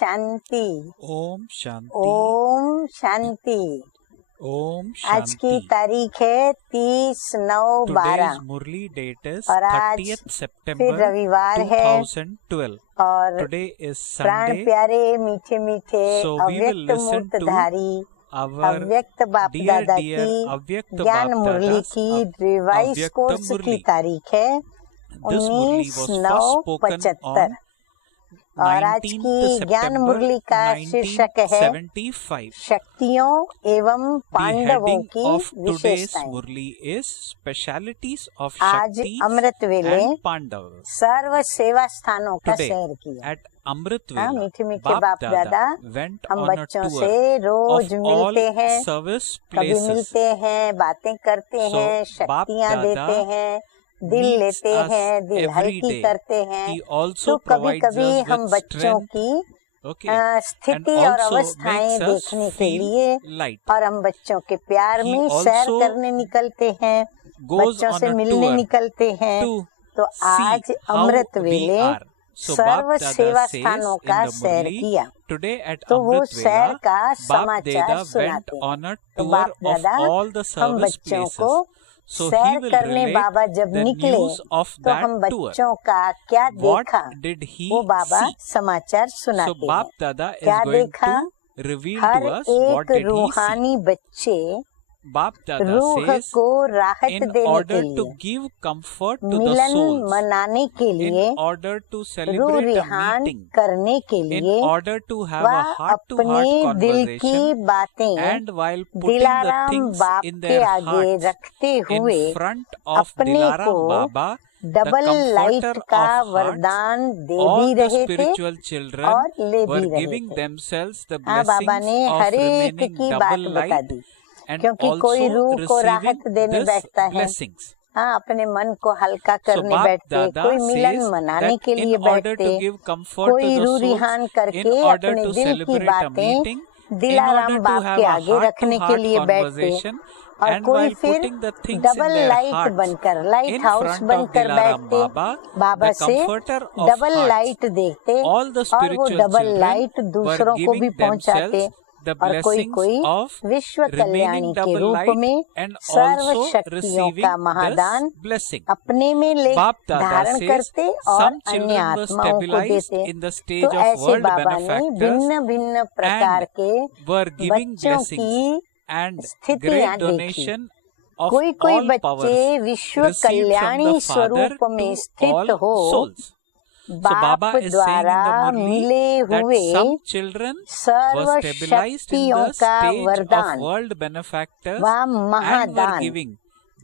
शांति। ओम शांति। ओम शांति। ओम आज की शांति। तारीख है 30/9/12 Today's Murli date is और आज 30th फिर September रविवार है 2012. और Today is प्राण Sunday. प्यारे मीठे मीठे So we will अव्यक्त listen to मूर्तधारी Our अव्यक्त बाप dear दादा dear की Avyakt ज्ञान Bap मुरली Dada's की रिवाइज Avyakta कोर्स की Murli. तारीख है This Murli was first spoken 19/9/75 on और आज 19th की ज्ञान September मुरली का शीर्षक है 1975. शक्तियों एवं The पांडवों heading की of today's विशेषताएं। Murli is Specialities of आज Shaktis अमृत वेले and Pandavas. सर्व सेवा स्थानों का Today सैर किया। at Amrit हाँ, Vela, मीठे मीठे Bap बाप दादा Dada went हम on a बच्चों tour से रोज of all मिलते हैं, service कभी places. मिलते हैं, बातें करते So, हैं, बाप शक्तियाँ दादा देते हैं, दिल meets लेते us हैं, दिल every हल्की day. करते हैं। He also तो कभी provides कभी us हम with बच्चों strength, की okay, and स्थिति और also अवस्थाएं makes us देखने के feel लिए light. और हम बच्चों के प्यार He में सैर also करने निकलते हैं, Goes बच्चों on से a मिलने tour निकलते हैं। to तो आज see how अमृत we वेले are. So serve Bap Dada सेवा says स्थानों in का the सैर Murli, किया। today at तो वो Amrit सैर Vela, का Bap समाचार Dada went सुनाते हैं। on a तो tour बाप of दादा all the हम service बच्चों places. को So he सैर will करने relate बाबा जब the निकले news of तो that हम tour. बच्चों का क्या What देखा did he वो बाबा see? समाचार So सुनाते Bap हैं। Dada is क्या going देखा? to reveal her to us what एक did he see. रूहानी बच्चे Bap Dada रूह says को राहत in देने order के to लिए, give comfort to the Milan souls, मनाने के in लिए, order to रूह celebrate a रिहान meeting, करने के in लिए order to have वह a heart-to-heart अपने दिल की conversation, बातें and while putting the Dilaram things बाप in के their आगे hearts रखते in हुए front of अपने Dilaram को Baba, the double light comforter का of hearts, वरदान दे all भी the रहे थे spiritual children और ले were भी रहे giving थे। themselves the हाँ, बाबा blessings ने of हर एक remaining की बात double बता light दी, and क्योंकि कोई also रूह को receiving राहत देने this बैठता है, blessings. हाँ, अपने मन को हल्का So करने Bap बैठते, Dada कोई मिलन says मनाने that के लिए in order बैठते, to give comfort to कोई the रूह souls, रिहान in करके order अपने to दिल की celebrate a बातें meeting, in Dilaram order to बाप have के a आगे रखने के heart-to-heart लिए बैठते, conversation, और and कोई while फिर putting the things in double their light hearts बनकर, light in house front of बनकर Dilaram बैठते, Baba, बाबा the से comforter of double hearts, light देखते all the और वो spiritual double children light were दूसरों को भी giving पहुंचाते, themselves the और कोई blessings कोई of विश्व remaining कल्याणी के double रूप light में and सर्व also शक्तियों receiving का this महादान blessing. अपने में ले Bap Dada धारण says करते और some अन्य children were आत्माओं को stabilized देते। in the तो stage of ऐसे world बाबा ने benefactors भिन्न भिन्न प्रकार and के were giving बच्चों blessings की and स्थितियां great देखी। donation of कोई कोई all बच्चे powers विश्व received from Kalyani the Father स्वरूप में to स्थित all हो souls. So बाप Baba is saying in द्वारा the Murli मिले that हुए some children serve were stabilized in शक्तियों the का stage of वरदान world benefactors व and were महादान giving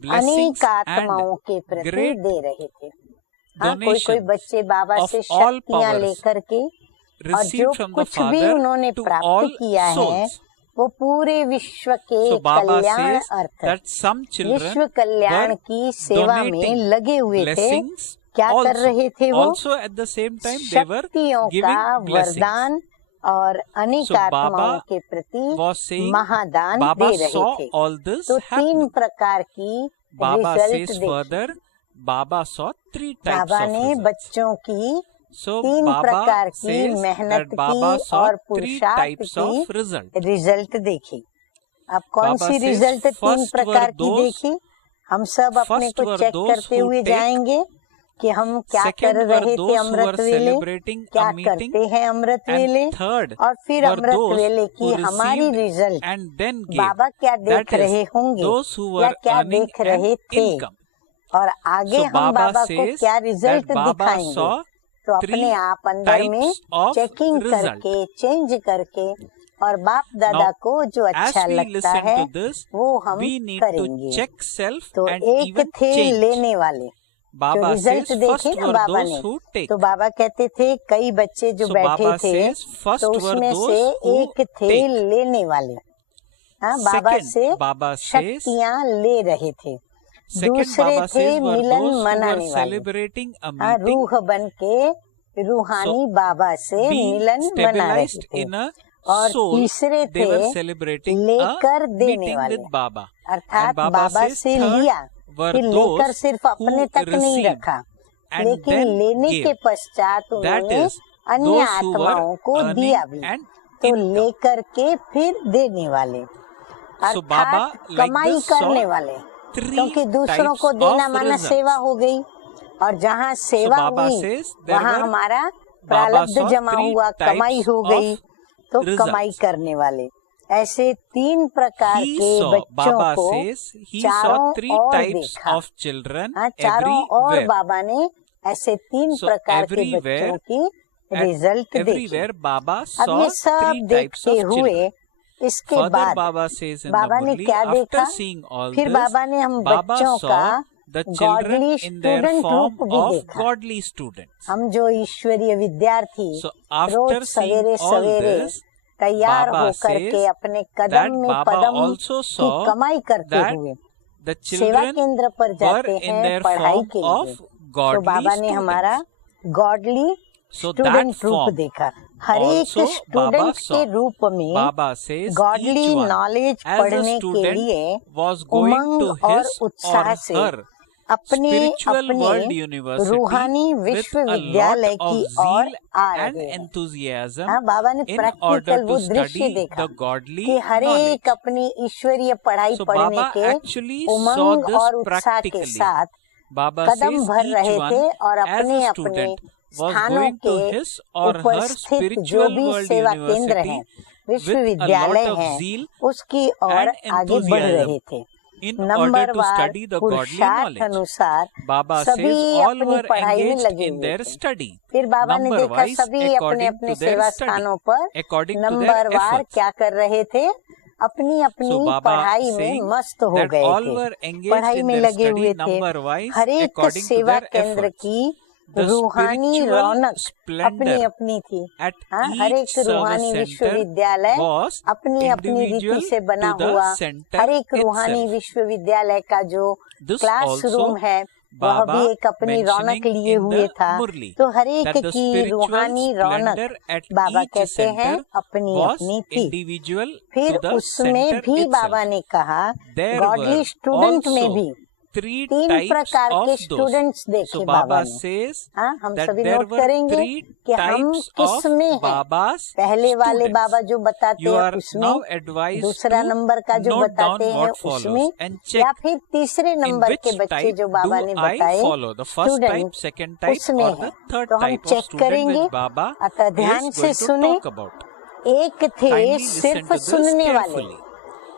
blessings अनेक and आत्माओं के प्रति great दे रहे थे। हाँ, कोई कोई donations बच्चे बाबा of से all शक्तियां powers लेकर के और जो received from the कुछ भी Father उन्होंने to प्राप्त all किया है souls. वो पूरे विश्व के So Baba Kalyan says earth that some children विश्व कल्याण were की सेवा में donating लगे हुए थे। blessings क्या कर also. रहे थे वो? Also at the same time they were शक्तियों giving का blessings. वरदान और अनेक So आत्माओं Baba के प्रति was saying, महादान Baba दे रहे saw थे। all this तो तीन happening. प्रकार की Baba रिजल्ट says देखी। further, Baba saw three types Baba of ने results. बच्चों की So तीन Baba प्रकार की says मेहनत that Baba की saw और three पुरुषार्थ types की of result. रिजल्ट देखी। अब कौन Baba सी says रिजल्ट तीन first प्रकार were की those- देखी? हम सब अपने first को were चेक those करते who हुए take, जाएंगे कि हम क्या कर second were रहे थे those who अमृत were वेले, celebrating क्या a meeting, करते हैं अमृत वेले, and third और फिर were अमृत those वेले की who हमारी received result and then gave. बाबा क्या देख That is, रहे होंगे those who या were क्या earning देख रहे an थे, income. और आगे So हम Baba बाबा को says क्या that रिजल्ट Baba दिखाएंगे। saw तो अपने three आप अंदर में types of चेकिंग result. करके चेंज करके और बाप दादा Now, को जो as अच्छा we लगता listen है to this, वो हम we need करेंगे। to check self तो and एक even थे change. लेने वाले जो Baba रिजल्ट says देखे first ना were बाबा those ने, who take. तो बाबा कहते थे कई बच्चे जो So बैठे Baba थे says first तो were उसमें those से who एक थे take. लेने वाले। हाँ, बाबा Second, से Baba says शक्तियाँ ले रहे थे। second दूसरे Baba थे says were Milan those who were मनाने वाले। celebrating a हाँ, meeting, रूह बन के रूहानी बाबा से being मिलन मना रहे stabilized थे। in a और soul, तीसरे they were थे celebrating लेकर a देने meeting वाले, with Baba. अर्थात And Baba बाबा says से third लिया were फिर लेकर those सिर्फ अपने who तक नहीं received रखा, and लेकिन then लेने gave. के पश्चात That उन्होंने is, अन्य those who were आत्माओं को earning दिया भी, an तो income. लेकर के फिर देने वाले, So Baba, अर्थात like कमाई this, करने saw वाले, three क्योंकि दूसरों types को देना of माना results. सेवा हो गई, और जहाँ सेवा Baba हुई says there वहाँ were- हमारा Baba प्रारब्ध saw जमा three हुआ, कमाई types हो गई, of तो results. कमाई करने वाले। ऐसे 3 प्रकार He के saw, बच्चों Baba को says, he saw चारों 3 ओर types देखा। of children हाँ, चारों ओर everywhere. बाबा ने ऐसे 3 So प्रकार के everywhere, बच्चों की रिजल्ट देखी। Everywhere Baba अब saw ये सब 3 types देखते of हुए children. इसके Further, बाद Baba says in Baba the ने Murli, क्या after देखा? seeing all फिर this, बाबा ने हम Baba बच्चों saw का the children godly in their student form रूप भी of देखा। godly students. हम जो ईश्वरीय विद्यार्थी So after रोज seeing सवेरे all सवेरे this, तैयार Baba होकर says के अपने that कदम में Baba पदम also की saw कमाई करते that हुए the सेवा children केंद्र पर were जाते in हैं their पढ़ाई form के लिए। of तो godly बाबा ने हमारा students. Godly So student that रूप form देखा। हर एक also Baba स्टूडेंट saw. के रूप में Baba says godly each one knowledge as a पढ़ने के student लिए was going उमंग to और his उत्साह or से her अपने spiritual world अपने university रूहानी with a lot विश्वविद्यालय of की ओर zeal आ and रहे हैं। enthusiasm हाँ, बाबा ने in order प्रैक्टिकल वो to दृश्य study देखा the godly कि हर एक knowledge. अपनी ईश्वरीय पढ़ाई So पढ़ने Baba के actually saw उमंग this और उत्साह के practically. साथ Baba कदम says भर each रहे one थे और as अपने a अपने student was स्थानों going to के his or ऊपर her स्थित जो spiritual भी world सेवा केंद्र university हैं, with a lot विश्वविद्यालय of हैं, zeal उसकी ओर and आगे बढ़ enthusiasm रहे थे। in order number to war study the godly पुरुषार्थ knowledge. अनुसार Baba सभी says all अपनी were पढ़ाई में engaged लगे in हुए their थे। study. फिर बाबा ने Number देखा wise सभी अपने according अपने to their सेवा study, स्थानों पर according to their number war efforts. क्या कर रहे थे? अपनी अपनी So Baba पढ़ाई में saying मस्त हो that गए all थे, were engaged पढ़ाई in में their लगे study हुए थे। number wise हर एक according to सेवा their केंद्र efforts. की The रूहानी spiritual रौनक splendor अपनी अपनी थी। at हाँ, हर each एक service रूहानी center विश्वविद्यालय was अपनी अपनी रीति individual से बना to the हुआ। center हर एक रूहानी itself. विश्वविद्यालय का जो This क्लासरूम also है वह Baba भी एक अपनी रौनक mentioning लिए in हुए the था। Murli तो हर एक that the की spiritual रूहानी रौनक splendor at बाबा each कहते हैं center अपनी was अपनी थी। individual फिर to the उसमें center भी बाबा itself. ने कहा There गॉडली were स्टूडेंट में also भी 3 3 types प्रकार of के those. स्टूडेंट्स देखे So बाबा Baba ने। says हाँ, हम that सभी there नोट were करेंगे 3 कि हम types किस of में हैं। Baba's पहले वाले students. बाबा जो बताते You हैं are उसमें, now advised दूसरा to नंबर का जो note down बताते हैं what follows उसमें, and या check फिर तीसरे in नंबर which के बच्चे type जो do बाबा ने I बताए follow, the first type, student second type उसमें or है। the third तो हम type of चेक student करेंगे। which Baba अतः is ध्यान से going to सुने। talk about. एक थे Kindly listen सिर्फ to this सुनने वाले, carefully.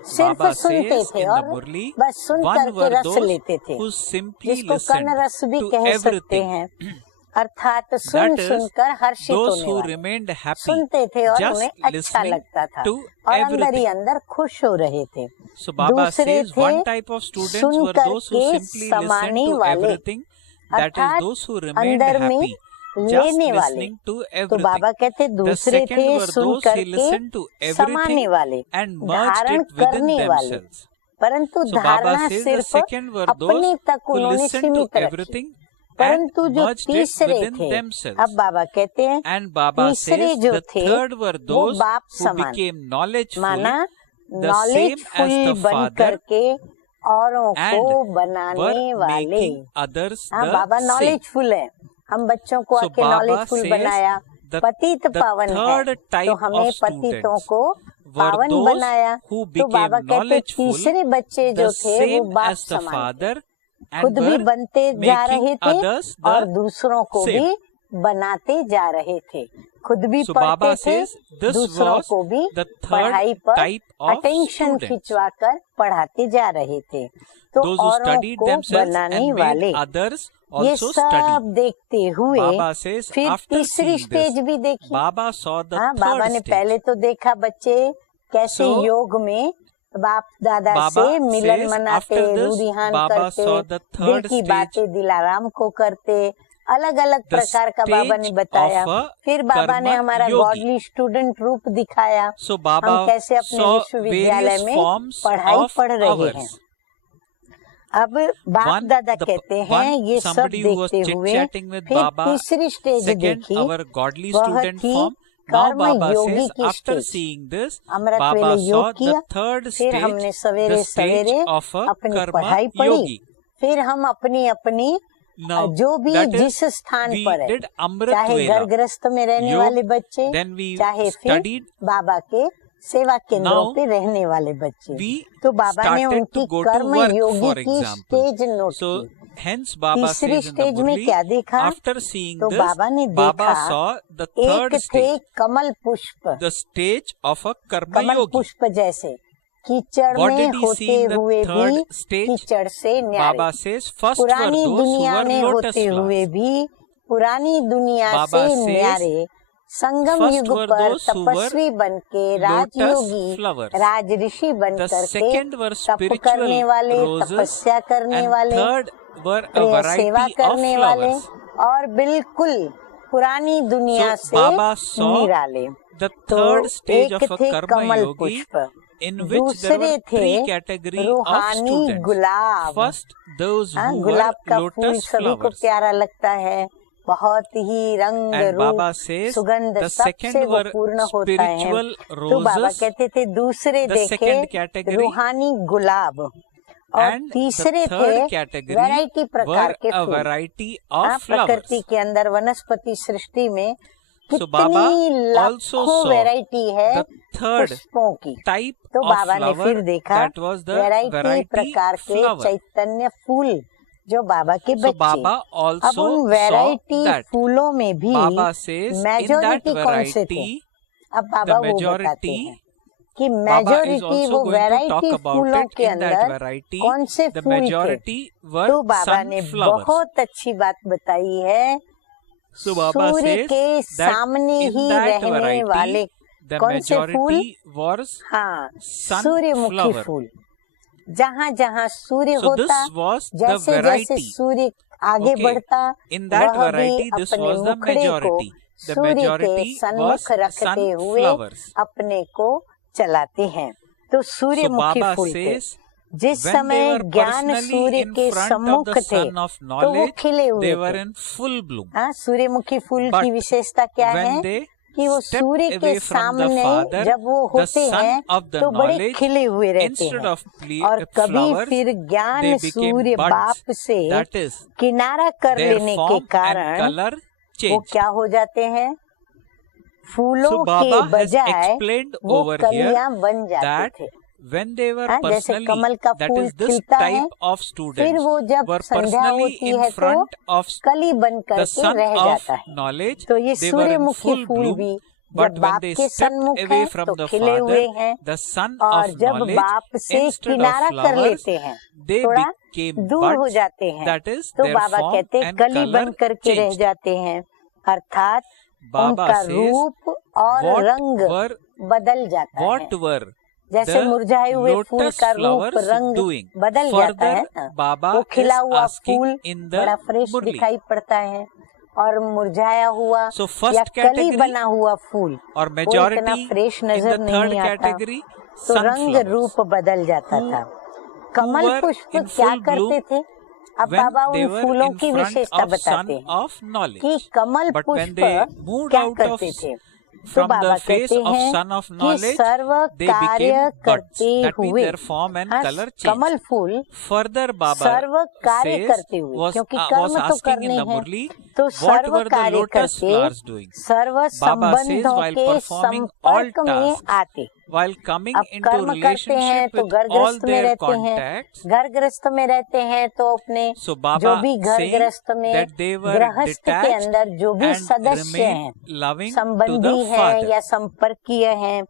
सिर्फ Baba सुनते says थे in और the Murli, बस सुन one करके were रस those लेते थे, who simply जिसको listened कर्ण रस भी to कह सकते everything. हैं, अर्थात सुन That is, सुनकर हर्षित those होने who वाले। remained happy सुनते थे और just उन्हें अच्छा listening लगता था to और अंदर ही everything. अंदर खुश हो रहे थे। So Baba दूसरे says थे one type of students soon were those who करके simply समाने listened to वाले, everything. That is अर्थात those who remained अंदर में happy just लेने वाले। listening to तो everything. बाबा कहते The दूसरे second थे were सुन those who करके listened to समाने everything वाले, and merged धारण it within करने वाले। themselves. परंतु So Baba धारणा says the सिर्फ second were अपने those तक who उन्होंने listened to सीमित रखी। everything and परंतु जो merged it तीसरे within थे, themselves. अब बाबा कहते हैं And Baba तीसरे says जो the थे third were वो those बाप who समान, became knowledgeful, माना the same as knowledgeful the बन Father, करके औरों and को were बनाने वाले। making others हाँ, the बाबा same. नॉलेजफुल है, हम बच्चों को So आके Baba नॉलेजफुल says बनाया। the पतित पावन है third type तो हमें of पतितों students को were पावन those बनाया। who तो became बाबा कहते knowledgeful, तीसरे बच्चे जो the थे वो same बाप as the समान थे, Father, and खुद भी were बनते जा making रहे थे others और the दूसरों को same. भी बनाते जा रहे थे। खुद भी So पढ़ते Baba थे, says this दूसरों was को भी the पढ़ाई third पर type of अटेंशन students. खिंचवाकर पढ़ाते जा रहे थे। तो Those who औरों studied को themselves बनाने and वाले, made others ये also सब study. देखते हुए Baba says फिर after तीसरी seeing स्टेज this, भी देखी। Baba saw the हाँ, बाबा third ने stage. पहले तो देखा बच्चे कैसे So, योग में बाप दादा Baba से मिलन says मनाते, after this, रूढ़िहान Baba करते, saw the दिल third की stage, बातें दिलाराम को करते, अलग अलग the प्रकार का बाबा ने stage बताया। of a फिर बाबा ने karma हमारा yogi. गॉडली स्टूडेंट रूप दिखाया, So हम Baba कैसे अपने saw विश्वविद्यालय various में forms पढ़ाई of पढ़ रहे हैं। ours. अब बाप One, दादा the कहते हैं ये सब somebody who was देखते हुए chit-chatting with फिर Baba. तीसरी स्टेज Second, देखी, our godly वह student थी form. Now कर्म Baba योगी says की after स्टेज। seeing this, अमृत Baba वेले saw योग the किया, third फिर stage, हमने the सवेरे stage सवेरे of a अपनी karma पढ़ाई पढ़ी, yogi. फिर हम अपनी अपनी Now, जो भी that is, जिस स्थान we पर है, did Amrit चाहे Vela. घर गृहस्थ में रहने योग, वाले बच्चे, then we चाहे फिर studied. बाबा के सेवा केंद्रों Now, पे रहने वाले बच्चे, we तो बाबा ने started उनकी to go to कर्म work, योगी for की example. स्टेज नोट So, की। hence Baba तीसरी says in the स्टेज में Murli, क्या देखा? after seeing तो this, बाबा ने Baba देखा saw the एक third थे stage, कमल पुष्प, the stage of a Karma Kamal Yogi. पुष्प जैसे कीचड़ What में did he see होते in the हुए third भी stage? कीचड़ से न्यारे, Baba says, first were पुरानी those who दुनिया were में lotus होते हुए flowers. भी पुरानी दुनिया Baba से says, न्यारे, संगम first युग were पर those who were तपस्वी बनके lotus राजयोगी flowers. राजऋषि बन The करके second were तप spiritual करने वाले, roses, तपस्या करने and वाले, third were a प्रिय सेवा variety of करने वाले, flowers. और बिल्कुल पुरानी दुनिया So से Baba saw निराले। the तो third stage एक of a थे Karma कमल Yogi, पुष्प, in which there दूसरे were थे three categories of रूहानी students. गुलाब। First, those हाँ, who गुलाब were का फूल lotus सभी को flowers. प्यारा लगता है, बहुत ही रंग And Baba रूप says सुगंध the सबसे second वो were पूर्ण होता है। spiritual तो बाबा roses. कहते थे दूसरे The देखे second category, रूहानी गुलाब, और and तीसरे the third थे category वैरायटी प्रकार were के a फूल। variety हाँ, of flowers. प्रकृति के अंदर वनस्पति सृष्टि में So Baba कितनी also लाखों saw वैरायटी है the third पुष्पों की। type तो of बाबा ने फिर flower, देखा that was the variety variety प्रकार के flower. चैतन्य फूल जो बाबा के So बच्चे। Baba अब also उन saw वैरायटी that. फूलों में भी Baba says in that majority कौन से थे? variety, अब the बाबा वो बताते majority, हैं कि Baba is मेजोरिटी also वो going to variety talk about फूलों it के in that अंदर variety. कौन से The फूल थे? majority were तो बाबा ने sunflowers. बहुत अच्छी बात बताई है, So Baba सूर्य says के that सामने in ही that रहने वाले variety, the कौन से फूल? majority was हाँ, सूर्यमुखी sunflower. फूल। जहाँ जहाँ सूर्य So होता, this was the जैसे जैसे variety. सूर्य आगे Okay. बढ़ता, In that वह भी variety, this अपने was the मुखड़े को majority. The सूर्य के majority सन्मुख was रखते हुए sunflowers. अपने को चलाते हैं। तो So सूर्यमुखी Baba फूल थे। says, जिस when समय they were ज्ञान personally सूर्य in के front of सम्मुख the थे, sun of तो वो knowledge, खिले हुए they were थे। in full bloom. हाँ, सूर्यमुखी फूल But की विशेषता क्या है when they कि वो stepped सूर्य के away from the सामने Father, जब वो the होते sun हैं of the तो बड़े knowledge, खिले हुए रहते instead हैं, of और कभी flowers, फिर ज्ञान they became सूर्य buds. बाप से That is, किनारा कर their लेने के form and कारण color वो changed. क्या हो जाते हैं? फूलों So के Baba has बजाय explained वो over here कलियां बन जाते that थे। when they were हाँ, जैसे personally, कमल का that फूल is this खिलता है, type of फिर students वो जब were संध्या personally होती in है तो front of कली बन the करके sun रह of जाता है। knowledge, तो ये they were in सूर्यमुखी full फूल bloom. भी But जब when बाप they के stepped सन्मुख away हैं from तो the खिले हुए Father, हैं, the sun और of जब knowledge, बाप से instead of किनारा कर flowers, लेते हैं, they थोड़ा became दूर हो buds. जाते हैं, That is, तो their बाबा form कहते and कली color बन करके रह changed. जाते हैं, अर्थात Baba उनका says, रूप और what रंग were बदल जाता है। what were जैसे the मुरझाए हुए फूल lotus का रूप flowers रंग doing? बदल जाता है Further, ना, Baba वो खिला is हुआ asking फूल in the बड़ा फ्रेश Murli. दिखाई पड़ता है, और मुरझाया हुआ So first या कली category बना हुआ फूल or वो इतना majority फ्रेश in the नजर third नहीं आता, category, तो रंग sunflowers. रूप बदल जाता Who- था। who कमल were पुष्प in क्या full करते bloom थे? अब when बाबा they उन were फूलों in की front विशेषता of बताते sun हैं of knowledge. कि कमल But when पुष्प they moved क्या out of करते थे? तो from बाबा the face कहते of हैं sun of कि knowledge, सर्व they कार्य became buds. करते That means हुए, their form and हाँ, color कमल changed. फूल Further, Baba सर्व कार्य says, करते हुए, क्योंकि was कर्म तो asking करने in the हैं, Murli, तो what सर्व were the कार्य lotus करके flowers doing? सर्व Baba says, संबंधों while के performing all संपर्क में tasks, आते। while coming अब into कर्म करते हैं relationship तो with घर all गृहस्थ में their रहते हैं, contacts, घर गृहस्थ में रहते हैं तो अपने so जो Baba भी घर saying गृहस्थ में that they were गृहस्थ के detached अंदर जो भी and सदस्य हैं, remained loving to संबंधी the हैं Father. या संपर्कीय हैं,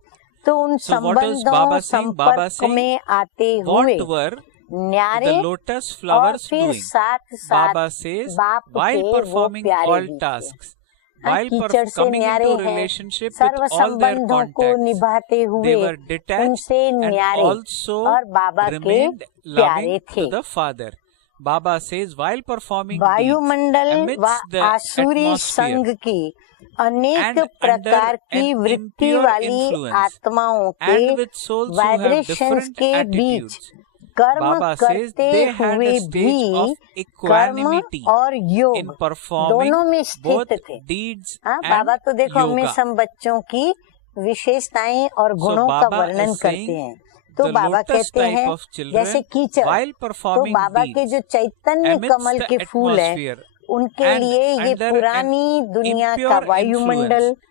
तो उन So what is संबंधों Baba saying? Baba संपर्क saying, में आते हुए what were न्यारे the lotus और flowers फिर doing? साथ साथ Baba says, बाप while के वो performing प्यारे all भी थे। tasks, हाँ, while कीचड़ से coming न्यारे into हैं, relationship serve with all their संबंधों को contacts, निभाते हुए they were detached उनसे and न्यारे also और बाबा के remained प्यारे loving थे। to the Father. Baba says, while performing वायुमंडल deeds व amidst the आसुरी atmosphere संघ की अनेक and प्रकार under की an वृत्ति impure वाली influence आत्माओं के and with souls who have vibrations different के बीच attitudes, कर्म Baba says करते they had हुए a stage of भी कर्म equanimity और in योग performing दोनों में both स्थित थे। deeds हाँ, and बाबा तो देखो हमें yoga. सब बच्चों की विशेषताएं और So गुणों का Baba वर्णन is करते saying हैं। तो the बाबा lotus कहते type हैं of children, जैसे कीचड़, while तो performing बाबा के deeds जो चैतन्य amidst कमल the के फूल हैं atmosphere उनके and लिए ये under an पुरानी दुनिया का impure वायुमंडल, influence,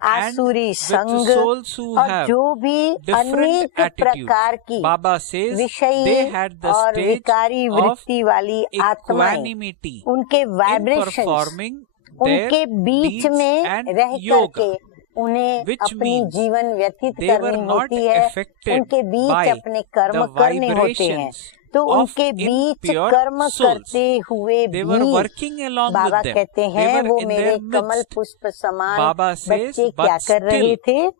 and आसुरी with संग souls who और have जो भी different अनेक attitudes, प्रकार की Baba says विषयी they had the और stage विकारी of वृत्ति वाली आत्माएं equanimity उनके in वाइब्रेशंस performing their उनके बीच deeds में and रह yoga, करके उन्हें which अपनी means जीवन व्यतीत they करनी were not होती है, affected उनके बीच by अपने कर्म the करने होते हैं, vibrations तो of उनके बीच impure कर्म souls. करते हुए They were भी working along Baba with them. कहते They हैं were वो in मेरे their कमल midst. पुष्प समान Baba says, बच्चे but क्या कर रहे still थे?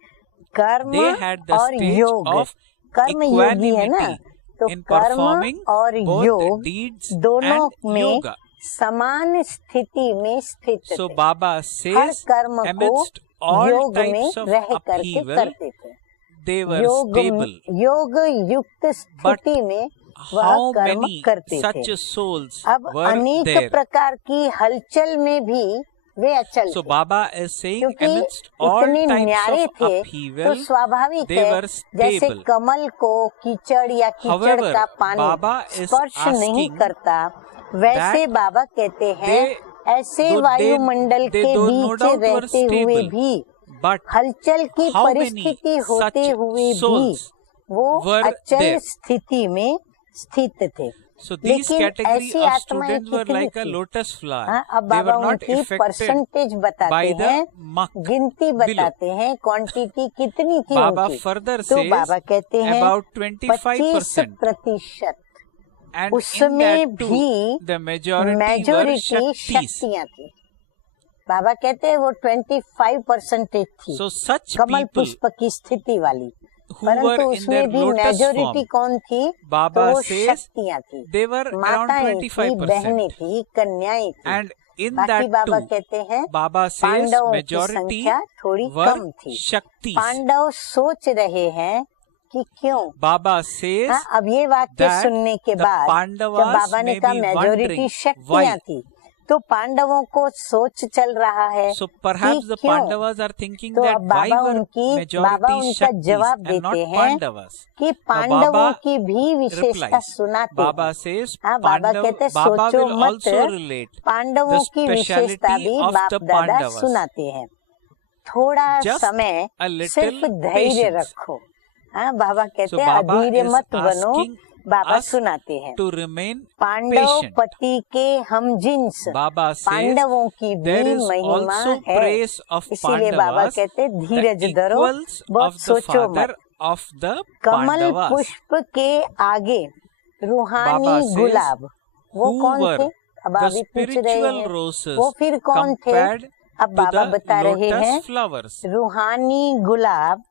कर्म they had the और stage योग, of कर्म योगी है ना, equanimity तो in कर्म performing और both योग deeds दोनों and में yoga. समान स्थिति में स्थित So थे। Baba हर says, कर्म को amidst all योग में types of रह करके upheaval, करते थे। they were योग stable. योग युक्त स्थिति में वह How कर्म many करते such थे। souls अब were अनेक there? प्रकार की हलचल में भी वे अचल So थे, Baba is saying, क्योंकि amidst all इतने types न्यारे of थे तो upheaval, स्वाभाविक they है were जैसे stable. कमल को कीचड़ या कीचड़ However, का पानी Baba is स्पर्श नहीं asking करता, वैसे that बाबा कहते हैं ऐसे though वायुमंडल they के though no beach doubt were रहते हुए stable, भी, but हलचल की how many परिस्थिति होते such हुए भी souls वो were अचल there? स्थिति में स्थित थे। So these लेकिन category ऐसी of आत्माएं students were कितनी like a थी? lotus flower. हाँ, अब They बाबा were not उनकी affected परसेंटेज by बताते the हैं, muck गिनती below. बताते हैं, क्वांटिटी कितनी थी Baba उनकी। further तो says बाबा कहते हैं about 25%, 25%, and in उसमें that too भी the majority were majority Shaktis. शक्तियाँ थी। बाबा कहते हैं वो 25% थी So such कमल people पुष्प की स्थिति वाली, who were परंतु in their उसमें भी lotus मेजोरिटी form, कौन थी? तो Baba वो says शक्तियाँ थी, they were around माताएं थी, 25%. बहनें थी, कन्याएं थी। And in बाकी that बाबा too, कहते हैं Baba says पांडवों की majority संख्या थोड़ी were कम थी। Shaktis. पांडव सोच रहे हैं कि क्यों? Baba says हाँ, अब ये वाक्य that सुनने के the बाद जब Pandavas बाबा ने may कहा be मेजोरिटी wondering शक्तियाँ why. थी, तो पांडवों को सोच चल रहा है So कि perhaps the क्यों? Pandavas are thinking तो that अब why Baba were Baba majority उनका Shaktis जवाब and not देते हैं Pandavas? कि Now पांडवों Baba की भी विशेषता replies, सुनाते Baba हैं। says हाँ, बाबा कहते Baba सोचो will मत, also relate पांडवों the की विशेषता speciality भी of बाप the दादा Pandavas. सुनाते हैं। थोड़ा Just समय a little सिर्फ धैर्य patience. रखो। हाँ, बाबा कहते So हैं Baba अधीर is मत बनो, asking बाबा us सुनाते हैं। to remain Pandav patient. पति के हम जिन्स Baba says पांडवों की there भी is महिमा also है, praise of इसीलिए बाबा Pandavas, कहते हैं the धीरज धरो, equals बहुत of the सोचो मत। father of the Kamal Pandavas. पुष्प के आगे रूहानी Baba says, गुलाब वो who कौन were थे? अब the अभी पूछ रहे spiritual हैं roses वो फिर कौन थे? compared अब to बाबा the बता रहे हैं lotus flowers. रूहानी गुलाब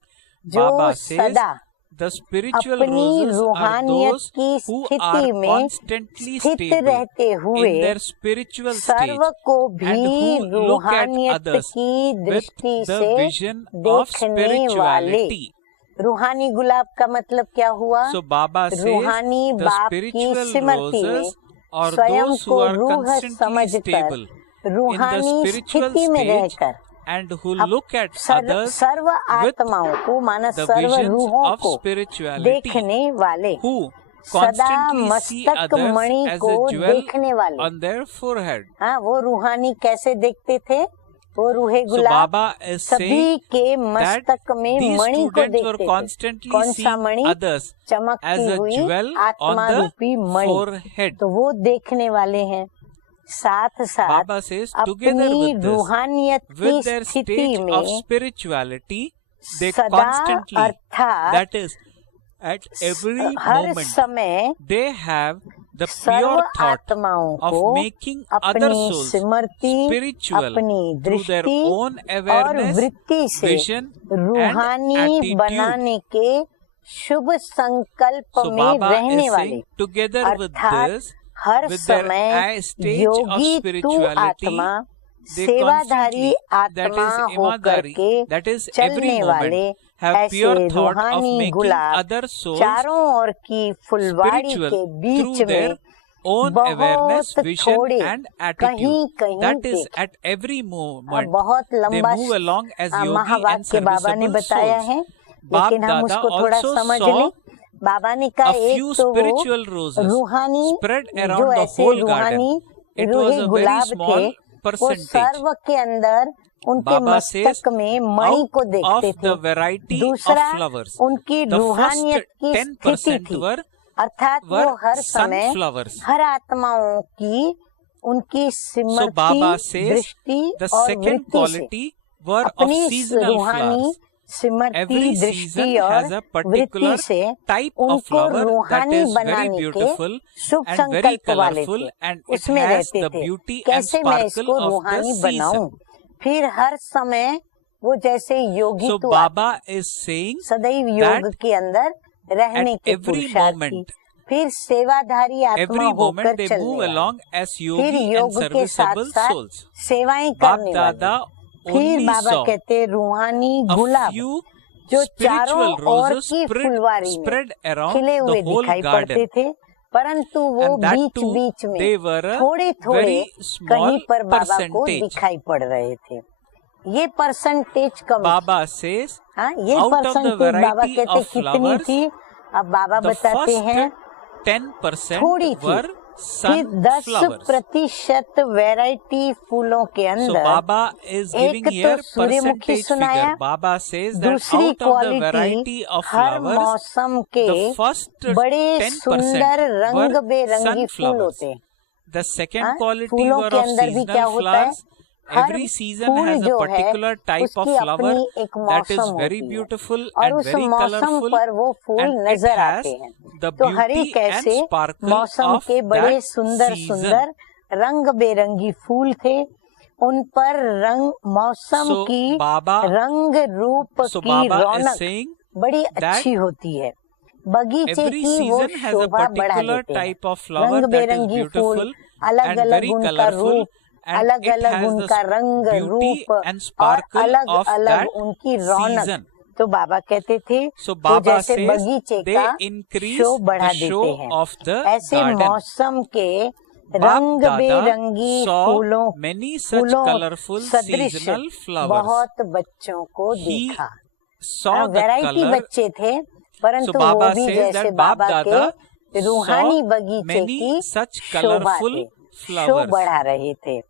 जो Baba says सदा the spiritual अपनी roses are रूहानियत those की who स्थिति are में constantly स्थित stable रहते हुए in their spiritual stage सर्व को and भी who look at रूहानियत others की with दृष्टि the से vision of देखने वाले। spirituality. रूहानी गुलाब का मतलब क्या हुआ? So Baba says रूहानी the बाप की spiritual स्मृति में roses are स्वयं those who को are रूह constantly समझकर stable in the रूहानी spiritual स्थिति में stage रहकर and who अब look at others serve with आत्माओं को माना the सर्व visions रूहों of को spirituality, देखने वाले, who सदा constantly see मस्तक others मणि as को a jewel देखने वाले। on their forehead. हाँ, वो रूहानी कैसे देखते थे? वो रूहे So गुलाब Baba is सभी saying के that मस्तक में these मणि को students were देखते थे। constantly कौन सा seeing मणि? others as चमकती a हुई jewel आत्मा on रूपी the मणि, forehead. तो वो देखने वाले हैं। साथ साथ Baba says together अपनी with this, रूहानियत की with their स्थिति stage of में spirituality, they सदा constantly, अर्थात that is, at every her moment, समय they have the serve pure thought आत्माओं of को making other अपनी souls स्मृति, spiritual अपनी through their दृष्टि own और awareness, वृत्ति से vision and रूहानी attitude. बनाने के शुभ संकल्प So में Baba रहने is वाले, saying together with अर्थात this, हर with their समय stage of योगी तू spirituality, आत्मा they सेवाधारी constantly, that आत्मा is होकर imadari, के that is every चलने वाले moment, have ऐसे pure thought of रूहानी making गुलाब other souls चारों ओर की फुलवाड़ी spiritual के through बीच their में own awareness, बहुत vision थोड़े and attitude. कहीं कहीं That is पे at every और moment बहुत they लंबा move along as yogi and महावाक्य बाबा ने serviceable बताया souls. है, बाप लेकिन हम दादा उसको थोड़ा also समझ saw लें। बाबा ने कहा A एक few तो वो spiritual roses रूहानी spread जो around the ऐसे whole रूहानी garden. It was Ruhi a very गुलाब थे, small वो percentage. सर्व के अंदर उनके Baba says, मस्तक में मणि को out देखते of the थे। variety of दूसरा flowers, उनकी the रूहानियत first की स्थिति 10% थी, were अर्थात वो हर समय sunflowers. हर आत्माओं की उनकी So सिमरती Baba says दृष्टि the और second वृत्ति से quality were of अपनी seasonal रूहानी flowers. सिमरती Every दृष्टि season और has a particular वृत्ति से type of उनको flower that रूहानी is very बनाने के beautiful शुभ and very संकल्प वाले colorful, थे। and it उसमें has रहते the थे beauty and कैसे मैं sparkle इसको of the रूहानी बनाऊं। season. फिर हर समय वो जैसे योगी So तो Baba is saying सदैव योग that के अंदर रहने at के every पुरुषार्थी, moment, फिर सेवाधारी आत्मा every moment होकर they चलने move वाले, along as फिर yogi and योग के साथ serviceable साथ souls. सेवाएं Bab करने Dada वाले। फिर only बाबा saw कहते रूहानी a गुलाब few जो चारों spiritual ओर roses की फुलवारी में spread around खिले the हुए whole दिखाई पड़ते garden, थे, परंतु वो and that beach too beach they में were a थोड़े थोड़े very कहीं small पर बाबा को percentage. दिखाई पड़ रहे थे। ये परसेंटेज कम थी। Baba says हाँ, ये out of the percentage Baba variety कहते of कितनी flowers, थी। अब बाबा the बताते हैं first 10% थोड़ी थी, were फिर sunflowers. 10% वैरायटी फूलों के So अंदर Baba is giving एक here तो सूर्यमुखी percentage सुनाया, figure. Baba says that दूसरी out of the quality variety of her flowers, मौसम के the first बड़े 10% सुंदर रंग were बेरंगी फूल sunflowers. होते हैं। The second हाँ, quality फूलों were के of अंदर भी क्या seasonal होता है, flowers. Her Every season fool has a जो है particular type of उसकी flower अपनी एक that is मौसम very होती है beautiful और and उस very मौसम colorful, पर वो फूल and it नजर has आते हैं। the तो हर एक beauty and ऐसे sparkle मौसम of के बड़े that सुंदर season. सुंदर रंग बेरंगी फूल थे, उन पर रंग मौसम So की Baba, रंग रूप so की Baba is रौनक saying बड़ी that अच्छी होती है। बगीचे every की वो season has a शोभा बढ़ा particular देते हैं। type of flower रंग that is बेरंगी beautiful फूल अलग and अलग very उनका colorful, रूप, and अलग it अलग has the उनका रंग beauty रूप and और sparkle अलग of अलग that उनकी रौनक। season. तो बाबा कहते थे So वो Baba जैसे says बगीचे they का increase शो बढ़ा the show देते हैं, of the ऐसे garden. मौसम के Bab रंग Dada बेरंगी saw फूलों many such colorful सदृश seasonal flowers. बहुत बच्चों को He देखा। saw the variety color. बच्चे थे, परंतु So वो Baba भी says जैसे that Bab बाबा Dada के रूहानी saw बगीचे many की such शोभा colorful थे, शो flowers. बढ़ा रहे थे।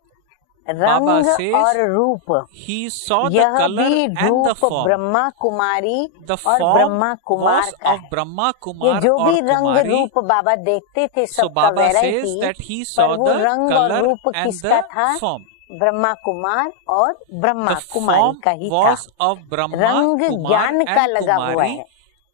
Baba रंग says और रूप, he saw the यह color भी and the रूप form. ब्रह्मा कुमारी The और form ब्रह्मा कुमार was का of है। Brahma ये Kumar जो or भी रंग Kumari. रूप बाबा देखते थे So सबका Baba says variety, that he पर saw वो the रंग और color रूप and किसका the था? form. ब्रह्मा कुमार और ब्रह्मा The कुमारी form का ही था। was of Brahma, रंग Kumar ज्ञान का and लगा हुआ Kumari, है।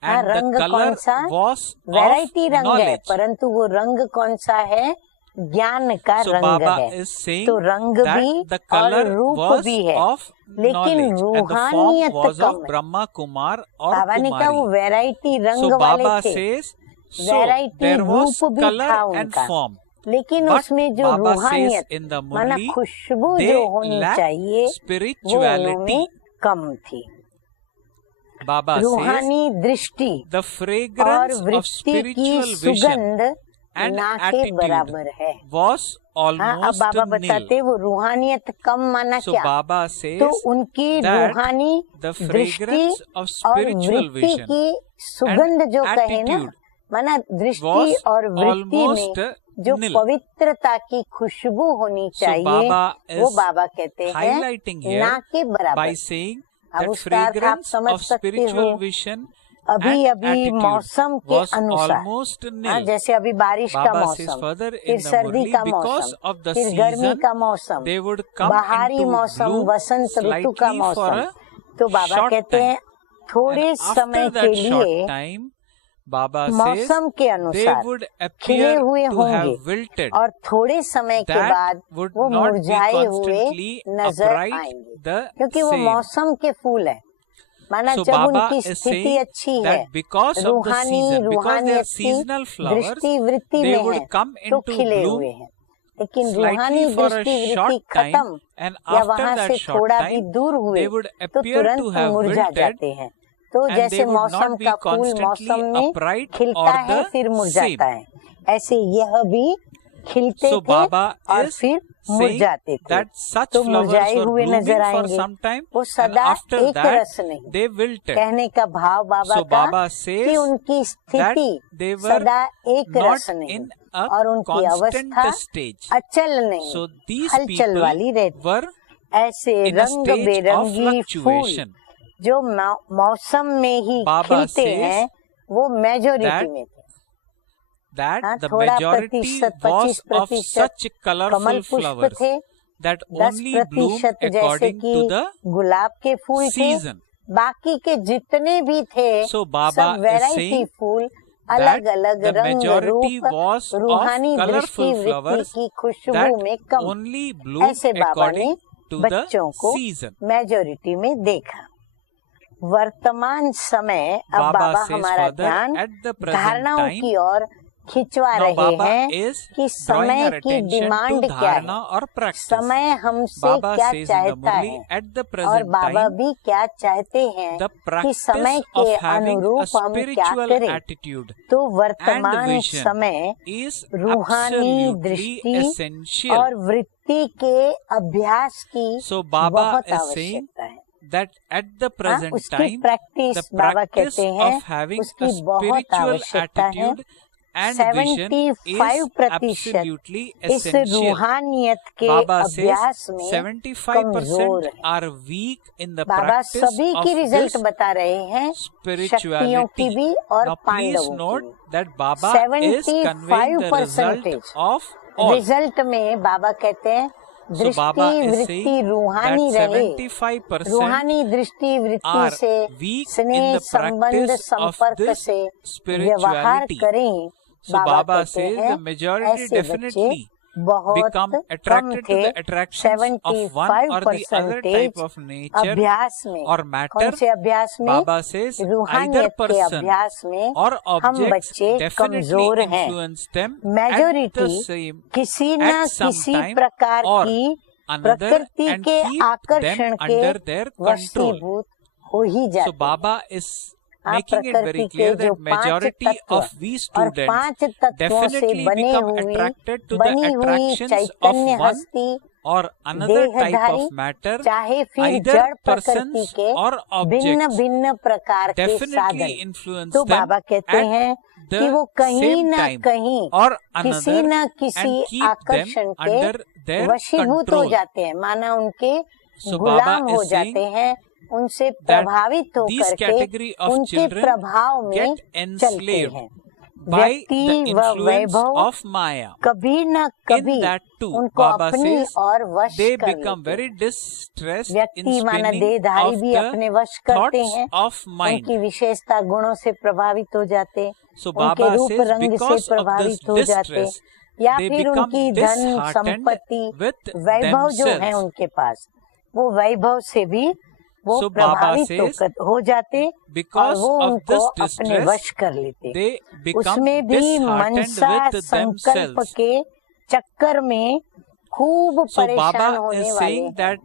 हाँ, and the रंग color कौन सा? was वैरायटी of रंग है, knowledge. परंतु वो रंग कौन सा है? ज्ञान का So रंग Baba है। is saying तो रंग that भी the और color रूप was भी है, of लेकिन knowledge and the form रूहानियत was come of है। Brahma, Kumar or बाबा ने कहा वो Kumari. वैरायटी रंग So वाले Baba थे, says, so variety there was रूप भी color था and उनका, form. लेकिन But उसमें जो Baba says रूहानियत in the माना Murli, खुशबू they जो होनी lack चाहिए वो spirituality. उनमें कम थी। Baba says रूहानी दृष्टि the और fragrance of वृत्ति की spiritual vision सुगंध and ना के attitude बराबर है। was हाँ, अब almost बाबा nil. बताते वो रूहानियत कम माना So क्या? Baba तो says उनकी that रूहानी the दृष्टि fragrance of और spiritual वृत्ति vision की सुगंध जो कहे ना, attitude माना दृष्टि was और वृत्ति almost में जो nil. पवित्रता की खुशबू होनी So चाहिए Baba वो is बाबा कहते हैं highlighting here ना के by बराबर। saying अब that उसका अर्थ आप fragrance समझ of सकते हो। spiritual vision अभी and अभी attitude मौसम के was अनुसार, almost हाँ, nil. जैसे अभी बारिश का Baba says मौसम, further फिर in the सर्दी Murli, का because मौसम, of the फिर गर्मी season, का मौसम, they would come बाहरी into मौसम, bloom वसंत ऋतु का slightly for मौसम। a तो बाबा short कहते time. हैं थोड़े And समय after के that short लिए time, Baba says मौसम के they अनुसार would खिले appear हुए to होंगे have wilted. और थोड़े समय के That बाद would वो not be मुरझाए हुए constantly नजर upright आएंगे, the क्योंकि वो same. मौसम के फूल है। माना So जब Baba उनकी is स्थिति saying अच्छी है, that because of the रूहानी season, because they are रूहानियत की seasonal flowers, दृष्टि वृत्ति they में would है come तो into खिले bloom हुए हैं, लेकिन रूहानी slightly for a दृष्टि short वृत्ति time, खत्म and या after वहां that से short थोड़ा भी time, दूर हुए they would तो appear तुरंत to have मुरझा wilted, जाते हैं। तो and जैसे they would मौसम not be का फूल constantly मौसम में upright खिलता or है the फिर मुरझाता same. है, ऐसे यह भी खिलते So थे Baba और is फिर saying मुरझाते थे, that such तो flowers मुरझाए were हुए blooming नजर for आएंगे। some time वो and सदा after एक that रस नहीं। they wilted. कहने का भाव बाबा So का Baba कि says उनकी that स्थिति they were सदा एक not रस नहीं in a और उनकी constant अवस्था stage. अचल नहीं, So these हलचल people वाली रहती। were ऐसे in a रंग stage of बेरंगी फूल fluctuation. जो मौसम में ही Baba खिलते says हैं, वो मेजोरिटी that में थे। that हाँ, the थोड़ा majority प्रतिशत, was of 25% such Kamal colorful पुष्प flowers थे, that 10% only bloomed जैसे according कि to the गुलाब के फूल थे। season. बाकी के जितने भी थे So Baba सब is वैरायटी saying फूल, that अलग अलग the रंग majority रूप, was of रूहानी दृष्टि colorful वृत्ति flowers की खुशबू that में कम। only bloomed ऐसे बाबा ने according to the बच्चों को season. मेजोरिटी में देखा। वर्तमान समय अब Baba बाबा says हमारा further, ध्यान at the present धारणाओं time, की ओर खिंचवा now रहे Baba हैं is कि drawing समय our की attention to डिमांड क्या dharana है, or practice. समय हमसे Baba क्या says in the चाहता Murli, है at the और present बाबा time, भी क्या चाहते हैं the कि समय practice के of having a अनुरूप हम क्या spiritual करें। attitude तो and वर्तमान vision समय is रूहानी absolutely दृष्टि essential. और वृत्ति के अभ्यास की So Baba बहुत is saying आवश्यकता है। that at the present उसकी time, the practice Baba practice कहते हैं of having a उसकी बहुत spiritual आवश्यकता है। attitude and vision is 75% absolutely इस essential. रूहानियत के Baba अभ्यास says में 75% कमजोर है। are weak in the Baba practice सभी of की रिजल्ट this बता रहे हैं, शक्तियों की spirituality. भी और Now please पांडवों note की भी। that Baba is conveying the result 75% of all. Result में बाबा कहते हैं So दृष्टि Baba is वृत्ति saying रूहानी that रहे, 75% रूहानी दृष्टि वृत्ति are से weak in स्नेह the संबंध practice of संपर्क this से व्यवहार spirituality. करें। So बाबा Baba कहते says हैं the majority ऐसे बच्चे definitely बहुत become कम attracted to थे। the attractions of one or the other type of nature अभ्यास में or कौन matter. से अभ्यास में? Baba says either रूहानियत के person अभ्यास में or हम objects बच्चे definitely कमजोर हैं। influence them at the majority same किसी न at some किसी time प्रकार or की another प्रकृति and के keep आकर्षण them के under their control. वशीभूत हो ही So जाते हैं। Baba is आप making it प्रकृति very के clear जो that पांच majority तत्व of we और students पांच तत्वों से definitely बनी become हुई attracted to the बनी हुई attractions of चैतन्य one हस्ती or another type देहधारी of matter, चाहे फिर either जड़ प्रकृति persons के or भिन्न objects, भिन्न प्रकार के definitely साधन। influence तो them बाबा कहते at हैं the कि वो कहीं same न time कहीं or किसी another न किसी and keep them आकर्षण के under their वशीभूत हो control. जाते हैं, माना उनके So गुलाम Baba हो is जाते saying हैं, उनसे that प्रभावित these होकर के category of उनके children प्रभाव में get चलते enslaved हैं। by व्यक्ति the व influence वैभव of Maya. कभी न कभी In that too, उनको Baba अपनी says और वश they कर become लेते very हैं। distressed in व्यक्ति माना spinning देहधारी of भी the अपने वश करते thoughts हैं, of mind. उनकी विशेषता गुणों से प्रभावित हो जाते, So उनके Baba रूप says रंग से because of this प्रभावित हो जाते, distress, या they फिर become उनकी धन disheartened संपत्ति with वैभव जो है themselves. उनके पास, वो वैभव से भी वो So Baba प्रभावित says हो जाते और because वो of उनको this अपने distress, वश कर लेते। they become उसमें भी disheartened मनसा with संकल्प themselves. के चक्कर में खूब So परेशान Baba होने is वाले saying हैं। that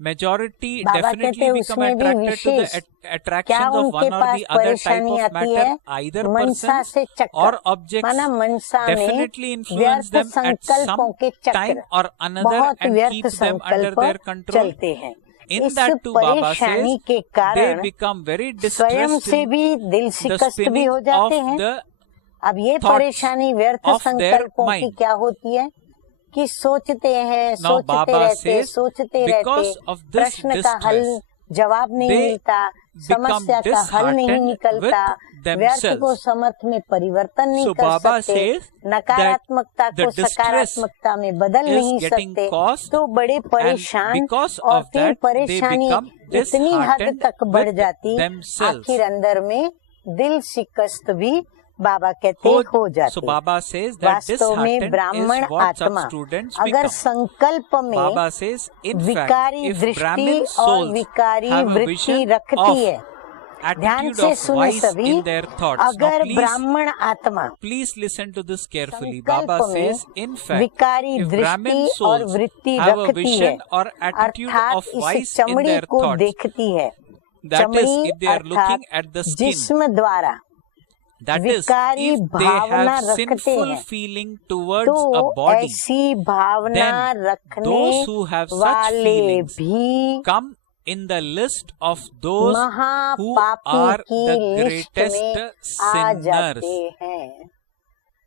majority बाबा कहते definitely हैं become उसमें भी attracted to the विशेष क्या attractions of उनके one or pass the other type परेशानी of आती matter, है? either मनसा persons से चक्कर, or objects माना मनसा में definitely influence व्यर्थ them at संकल्पों some के time चक्र or another बहुत and व्यर्थ keep them under संकल्प their control. चलते हैं। In इस that too, Baba परेशानी says के they कारण become very स्वयं distressed से in भी दिल the शिकस्त भी spinning हो of जाते हैं। the अब ये thoughts परेशानी व्यर्थ of their संकल्पों की mind. क्या होती है कि सोचते हैं, Now सोचते Baba रहते, says सोचते because रहते, of this प्रश्न का हल distress, जवाब नहीं they मिलता, समस्या का हल नहीं disheartened निकलता, with व्यर्थ को themselves. समर्थ में परिवर्तन नहीं So कर Baba सकते, says नकारात्मकता that the को distress सकारात्मकता में बदल is नहीं getting सकते, caused तो बड़े and परेशान because और of फिर that they परेशानी become इतनी हद disheartened तक बढ़ with जाती, themselves. आखिर अंदर में दिल शिकस्त भी बाबा कहते हो जाती। So Baba says that वास्तव में disheartened ब्राह्मण is what some आत्मा students अगर become. संकल्प में Baba says in fact विकारी if दृष्टि Brahmin और souls विकारी have a वृत्ति vision रखती of है, ध्यान attitude से of सुने vice सभी, in their thoughts. Now अगर please ब्राह्मण आत्मा listen to this carefully. संकल्प Baba में says in fact विकारी if दृष्टि Brahmin और souls वृत्ति have a रखती है, vision or attitude अर्थात of इस vice in चमड़ी their को thoughts, देखती है, that is चमड़ी if they are अर्थात looking at the skin जिस्म द्वारा That is, विकारी if they भावना have रखते sinful हैं, feeling towards a तो body, ऐसी भावना then रखने those who have such वाले feelings भी come in the list of those who महापापी are की the लिस्ट greatest में आ sinners. जाते हैं।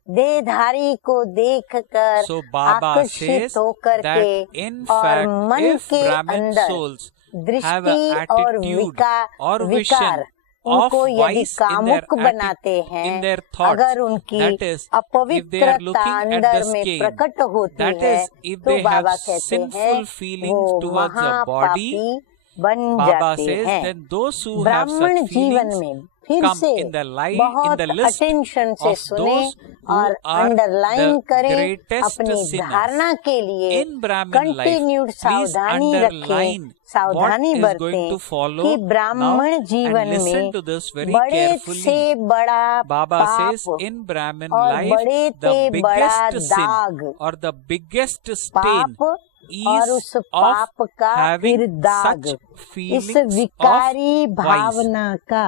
देहधारी को देखकर So Baba आकर्षित says होकर that के in और fact, मन if के Brahmin अंदर souls have an दृष्टि और attitude or vision विकार of उनको यदि vice in their कामुक बनाते हैं, in their thoughts, अगर उनकी that is, if they are अपवित्रता looking at अंदर the में skin, प्रकट होती that है, is, if तो they have बाबा कहते sinful हैं feelings वो towards the body, महापापी बन Baba जाते says, हैं। then those who have ब्राह्मण such जीवन feelings में फिर come से in the line, in बहुत the list अटेंशन से of सुने those who और are अंडरलाइन the करें, greatest अपनी sinners. धारणा के लिए In Brahmin life, continued please सावधानी underline रखें, सावधानी what is going to बरतें follow कि now ब्राह्मण and जीवन listen में to this very बड़े carefully. से बड़ा Baba says पाप in Brahmin और life, बड़े the से बड़ा biggest sin दाग, or the biggest stain पाप और उस is of पाप का फिर having दाग such इस feelings of विकारी vice. भावना का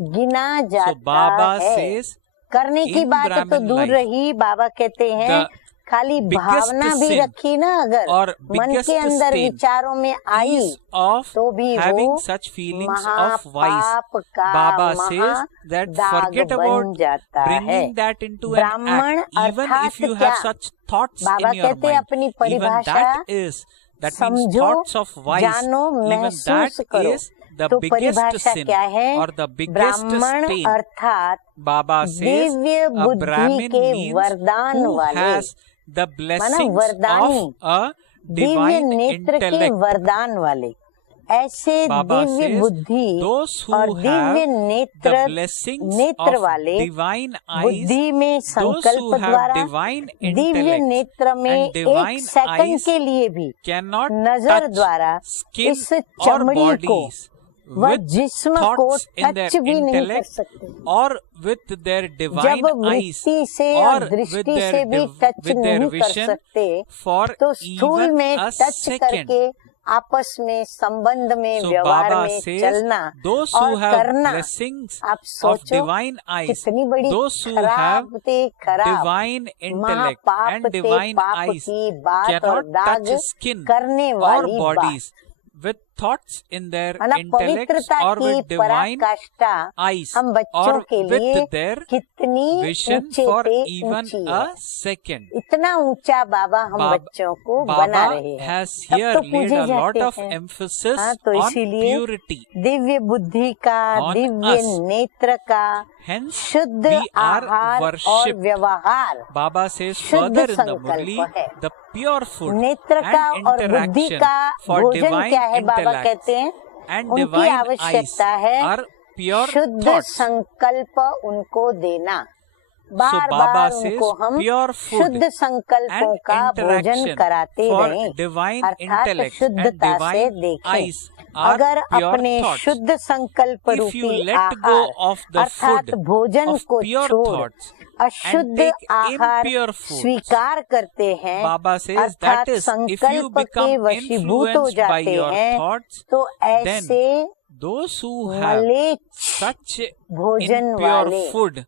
गिना So जाता Baba है। says करने की in बात तो Brahmin दूर life, रही, बाबा कहते हैं the खाली biggest भावना भी sin रखी ना, अगर or मन biggest के अंदर stain विचारों में आई is of तो भी having वो such feelings of vice. महापाप का Baba says that महादाग forget बन about जाता है। bringing that into an ब्राह्मण act. Even अर्थात if you क्या? have such thoughts Baba in your कहते हैं mind, अपनी even परिभाषा that is, that means समझो, thoughts of vice, जानो, even महसूस that करो। is the तो biggest परिभाषा sin क्या है? or the biggest ब्राह्मण stain. अर्थात Baba says दिव्य a बुद्धि Brahmin के means वरदान who वाले, has the blessings वरदानी, of a Divya divine नेत्र के intellect. वरदान वाले। ऐसे Baba दिव्य says बुद्धि those who और have दिव्य the blessings नेत्र of वाले, divine eyes, बुद्धि में those संकल्प who have द्वारा divine दिव्य intellect नेत्र में and divine एक सेकंड eyes के लिए भी cannot नजर touch द्वारा skin इस or चमड़ी को bodies व with जिस्म को thoughts in their टच भी नहीं कर intellect सकते। or with their divine जब eyes वृत्ति से or और दृष्टि with their से भी टच with their नहीं कर vision सकते, for तो स्थूल even में a टच second. करके आपस में संबंध में So व्यवहार Baba में says चलना those और who have करना, blessings आप of सोचो divine eyes, कितनी बड़ी those who have खराब ते खराब divine intellect महापाप and ते divine पाप eyes की बात और cannot दाग touch skin करने or वाली बात, bodies with thoughts in their है ना, intellect पवित्रता or की with divine पराकाष्ठा eyes हम बच्चों or के लिए with their कितनी vision ऊंचे for पे even ऊंची a है। second. इतना ऊंचा बाबा हम बच्चों को बना Baba रहे हैं, has तब here तो laid पूजे a lot जाते of हैं। emphasis हाँ, तो on इसीलिए purity. दिव्य बुद्धि का, On दिव्य us. नेत्र का, Hence, शुद्ध we are आहार और worshipped. व्यवहार, Baba says शुद्ध further in the संकल्प Murli, है। the pure food नेत्र का and और बुद्धि interaction का for भोजन divine क्या है? बाबा intellect कहते हैं and उनकी divine eyes आवश्यकता है are pure शुद्ध thoughts. संकल्प उनको देना। बार Baba बार says उनको हम pure food शुद्ध संकल्पों and का भोजन interaction कराते for रहें, divine अर्थात intellect and शुद्धता से divine देखें। eyes are अगर pure अपने thoughts. शुद्ध संकल्प If you रूपी let go आहार of the अर्थात food भोजन of को pure छोड़ thoughts अशुद्ध and take आहार impure foods, स्वीकार करते हैं, Baba says अर्थात that is, if you संकल्प के become वशीभूत हो influenced by जाते your हैं, thoughts, तो then ऐसे those who have Malechchh such भोजन impure वाले, food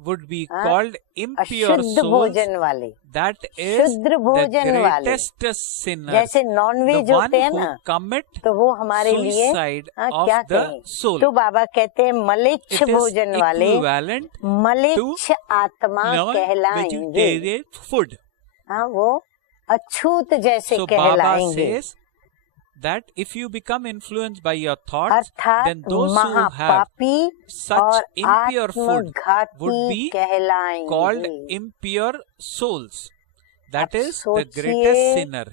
would be हाँ, called impure अशुद्ध souls. भोजन वाले, That is शुद्ध the भोजन वाले, greatest sinner, जैसे the नॉनवेज one होते हैं who ना, commit तो वो हमारे लिए suicide of क्या the कहें? soul. तो बाबा कहते हैं मलेच्छ It is भोजन वाले equivalent मलेच्छ आत्मा कहलाएंगे। non-vegetarian food. हाँ, वो अछूत जैसे So Baba कहलाएंगे, says that if you become influenced by your thoughts, अर्थात then those who have महापापी such और impure food would आत्मघाती be कहलाएंगे। called impure souls. That अब is the सोचिए, greatest sinner,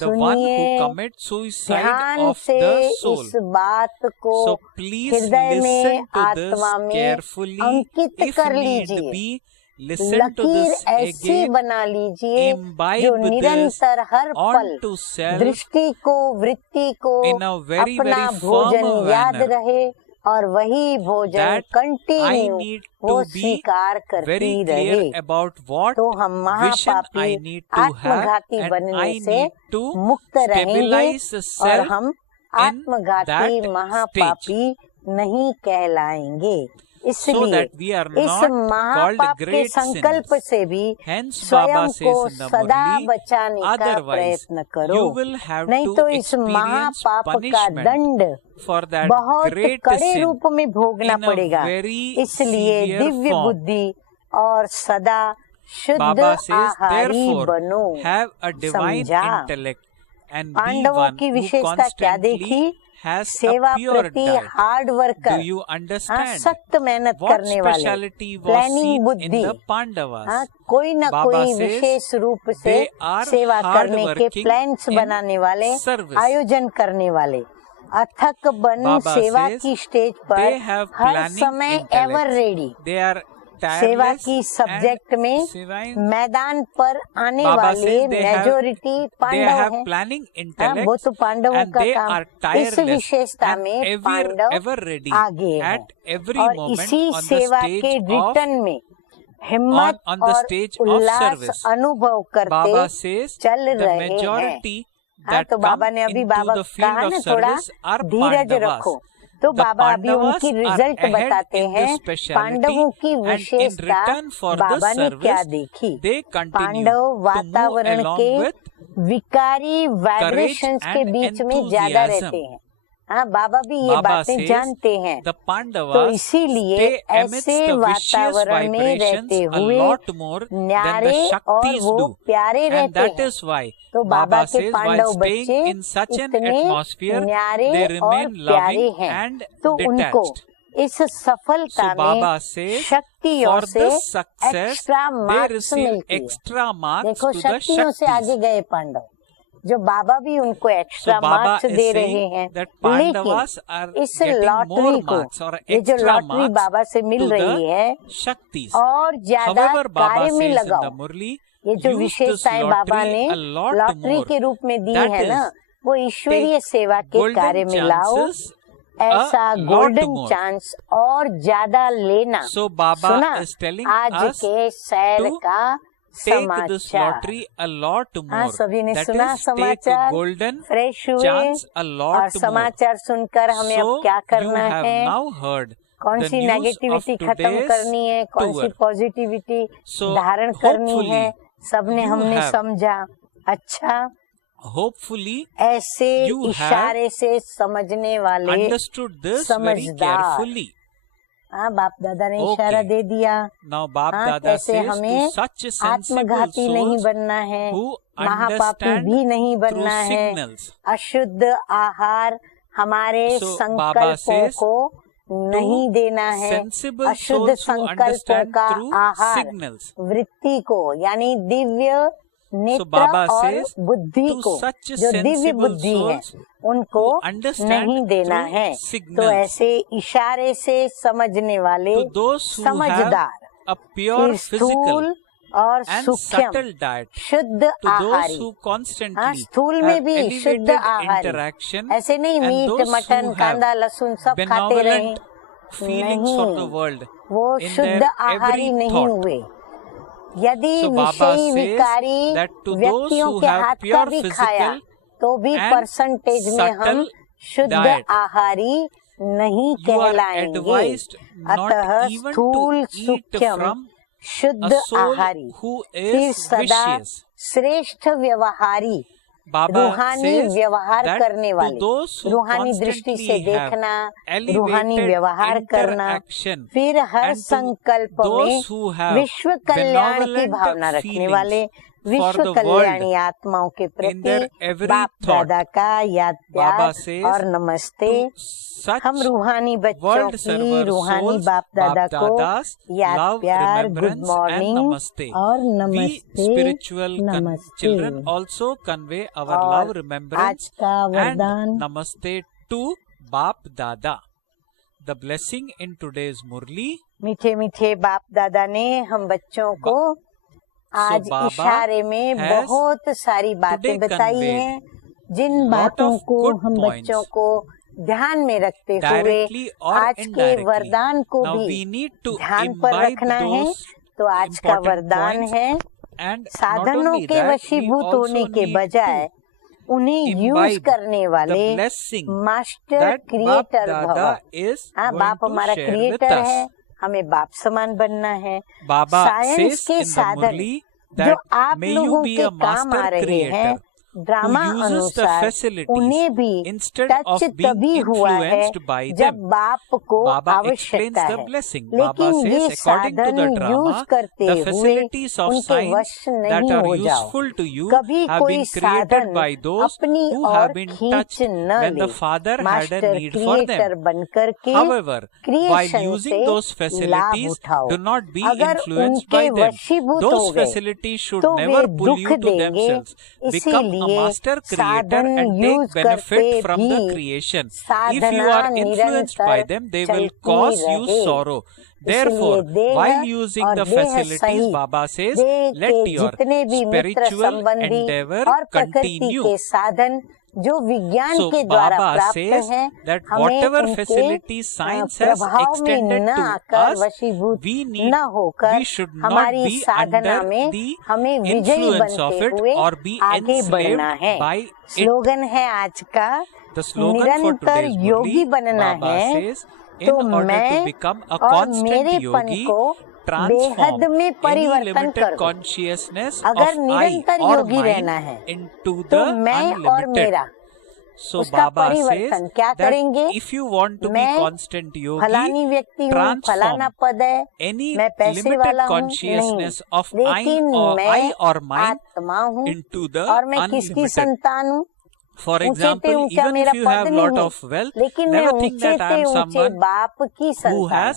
the one who सुनिए, commits suicide ध्यान of से the soul. इस बात को So please हृदय में, listen to this आत्मा में carefully. अंकित If कर need लीजिए, be, listen to लकीर this ऐसी again. बना लीजिए Imbibe जो this निरंतर हर पल onto self दृष्टि को, वृत्ति को in a very, अपना very भोजन firm याद manner, रहे और वही भोजन that I कंटिन्यू need वो to be स्वीकार करती very रहे, clear about what तो हम vision I महापापी need to have आत्मघाती and बनने I से need to मुक्त रहेंगे stabilize the और self हम in आत्मघाती that महापापी नहीं कहलाएंगे। so इसलिए that we are इस not called महापाप के great संकल्प sinners. से भी Hence, स्वयं Baba को says in the सदा Murli, बचाने का otherwise प्रयत्न करो, you will have नहीं to तो इस experience महापाप का punishment दंड for that बहुत great कड़े sin रूप में भोगना in a पड़ेगा। very इसलिए severe दिव्य form. बुद्धि और सदा शुद्ध Baba says, आहारी therefore, बनो। have a divine समझा? intellect and be पांडवों one की who विशेषता क्या देखी? constantly has सेवा a pure प्रति diet. Hard Do worker, you understand? सख्त मेहनत What करने वाले, speciality was planning seen in बुद्धि, the Pandavas? कोई ना Baba कोई says विशेष रूप से they are सेवा करने के hardworking प्लान्स in बनाने वाले, service. आयोजन करने वाले, अथक बन Baba सेवा says की स्टेज they पर have हर planning समय intellect. Ever ready. They are सेवा tireless की सब्जेक्ट and में serene. मैदान पर आने Baba वाले says they have- majority They Pandav have हैं। planning वो intellect तो पांडवों and का they काम। are इस tireless विशेषता and में पांडव ever ready आगे है at every और moment इसी on the सेवा stage के of रिटर्न में हिम्मत on the और stage of उल्लास service. अनुभव करते Baba says चल the रहे हैं। majority हाँ, that तो come बाबा ने अभी into बाबा the field कहा of ना थोड़ा service are धीरज Pandavas. रखो, तो The बाबा अभी Pandavas उनकी are रिजल्ट ahead बताते in this हैं। speciality पांडवों की and in विशेषता return for बाबा this ने क्या service देखी? they continue Pandav to move वातावरण along के with विकारी वाइब्रेशंस के and बीच में ज्यादा enthusiasm. रहते हैं। हाँ, बाबा भी ये Baba बातें says जानते हैं। the तो Pandavas इसीलिए stay amidst ऐसे the vicious वातावरण में रहते vibrations a हुए lot more than the न्यारे और Shaktis वो do. प्यारे And रहते that हैं। is why तो बाबा Baba के says while पांडव staying बच्चे in such an इतने atmosphere न्यारे they और remain प्यारे loving हैं, and तो उनको detached. इस सफलता So Baba में says शक्तियों for से this success extra they marks receive मिलती है। extra marks देखो to the शक्तियों से आगे Shaktis. गए पांडव, जो बाबा भी उनको extra So Baba marks is दे रहे saying हैं। that Pandavas लेकिन are इस getting लॉटरी more को, marks or ये जो extra लॉटरी बाबा marks से मिल to रही the है Shaktis. और ज्यादा However, Baba कार्य में says in the लगाओ। Murli, ये जो use this विशेषताएं बाबा lottery ने a lot लॉटरी more. के रूप में दी That है ना, is, वो ईश्वरीय सेवा के golden कार्य में लाओ। chances ऐसा a lot golden more. Chance और ज्यादा लेना। So Baba सुना is telling आज us के शहर to का take this समाचार। lottery a lot हाँ, more. सभी ने That सुना is, take a समाचार, golden फ्रेश हुए chance a और lot more. समाचार सुनकर हमें अब So क्या you करना have है, now heard कौन the सी news of नेगेटिविटी खत्म today's करनी है, कौन सी tour. पॉजिटिविटी So धारण करनी hopefully है, सबने you हमने have- समझा। अच्छा, Hopefully ऐसे you have इशारे से समझने वाले understood this very समझदार। carefully. हाँ, बाप दादा ने Okay. इशारा दे दिया। Now Bab हाँ, Dada कैसे says to हमें such sensible आत्मघाती नहीं souls बनना है, who महापापी understand भी नहीं through बनना है, signals. अशुद्ध आहार हमारे So Baba संकल्पों says को नहीं देना है। sensible अशुद्ध souls who संकल्पों understand का through आहार signals. वृत्ति को, यानी दिव्य नेत्र Baba और says बुद्धि to को, such जो दिव्य sensible बुद्धि है souls उनको who understand नहीं देना through है। signals. तो ऐसे इशारे से समझने वाले To those who have समझदार, a pure फिर physical स्थूल और and सूक्ष्म subtle diet, शुद्ध to those आहारी। who हाँ, constantly स्थूल have में भी शुद्ध elevated आहारी, interaction, ऐसे नहीं and meat those mutton who कांदा have लहसुन सब खाते रहे, benevolent feelings for the world वो in शुद्ध their आहारी every नहीं thought. हुए। यदि So Baba विषयी says विकारी that to those व्यक्तियों who के have हाथ का pure भी physical खाया तो भी and परसेंटेज में हम subtle शुद्ध diet, आहारी नहीं you are कहलाएंगे। advised not अतः even स्थूल to eat सूक्ष्म from शुद्ध a soul आहारी, who फिर is सदा vicious. श्रेष्ठ व्यवहारी, Baba रूहानी says व्यवहार that करने to वाले, those who रूहानी दृष्टि से constantly have देखना, रूहानी elevated व्यवहार करना, interaction, फिर हर and to संकल्प में those who have विश्व कल्याण की benevolent भावना रखने feelings वाले, for विश्व the कल्याणी world आत्माओं के in their प्रति every बाप thought. दादा का याद Baba प्यार says और नमस्ते। to such हम रूहानी बच्चों world की, server रूहानी souls, बाप दादा Bap को Dadas, याद love, प्यार, good remembrance and morning namaste. और We नमस्ते spiritual नमस्ते। children also convey our और love, आज remembrance का and वरदान namaste to Bap Dada. The blessing in today's Murli. मीठे मीठे बाप दादा ने हम बच्चों को आज Baba इशारे में has बहुत सारी बातें today बताई conveyed हैं, जिन lot बातों of को good हम points बच्चों को ध्यान में रखते हुए directly or आज के indirectly. वरदान को Now we भी need to ध्यान पर imbibe रखना है। those तो आज का important वरदान points है, and not साधनों only के that, we वशीभूत also होने के need बजाय to उन्हें यूज imbibe करने वाले the blessing master that Bap creator Dada भव। is हाँ, going बाप to हमारा share with क्रिएटर us. है, हमें बाप समान बनना है। Baba साइंस says के in the साधन Murli जो that आप may you लोगों be के a काम आ master रहे हैं, creator drama who uses the अनुसार facilities उन्हें भी instead टच of being तभी हुआ है influenced by जब them. बाप को Baba explains आवश्यकता the है। blessing. Baba लेकिन ये says according to साधन the यूज drama, करते the हुए facilities of उनके science वश that नहीं are हो जाओ। useful to you कभी have कोई been created साधन by those अपनी who ओर have been खींच touched न when ले। the Father had a master need for them. Creator बनकर के However, while क्रिएशन using से those लाभ facilities, उठाओ। do not be अगर influenced उनके by them. वशीभूत हो Those गए facilities should तो never वे pull दुख you to देंगे। themselves. Become a इसीलिए master creator साधन and take यूज benefit करते from the भी creation. If you Sadhana are influenced by निरंतर them, they will चलती cause you रहे। sorrow. इसलिए Therefore, देह while using और the देह facilities, सहित Baba says, देह let के your जितने भी मित्र spiritual संबंधी endeavor और प्रकृति continue. के साधन जो विज्ञान So के द्वारा Baba प्राप्त says हैं, that हमें whatever उनके facilities science has प्रभाव में extended न to आकर us, वशीभूत we need, न होकर we should not हमारी be साधना under में the हमें विजयी influence of बनते it हुए or be आगे बढ़ना enslaved है। by it. स्लोगन है आज का, The slogan for निरंतर today's योगी Murli, बनना Baba है, says, in तो order to मैं become a और constant मेरेपन yogi, को transform बेहद में any परिवर्तन limited कर दो। consciousness अगर of I निरंतर or योगी रहना mine है into तो the मैं और unlimited. मेरा So उसका Baba says परिवर्तन क्या that करेंगे? if you want to be मैं constant yogi, फलानी व्यक्ति हूँ, transform फलाना पद है, any मैं पैसे limited वाला हूँ, नहीं, consciousness of लेकिन I or मैं mine आत्मा हूँ into the और मैं किसकी unlimited. संतान हूँ। For ऊंचे से example, ऊंचा even मेरा if you पद have lot नहीं, of wealth, लेकिन मैं never think ऊंचे that I से am ऊंचे someone बाप की संतान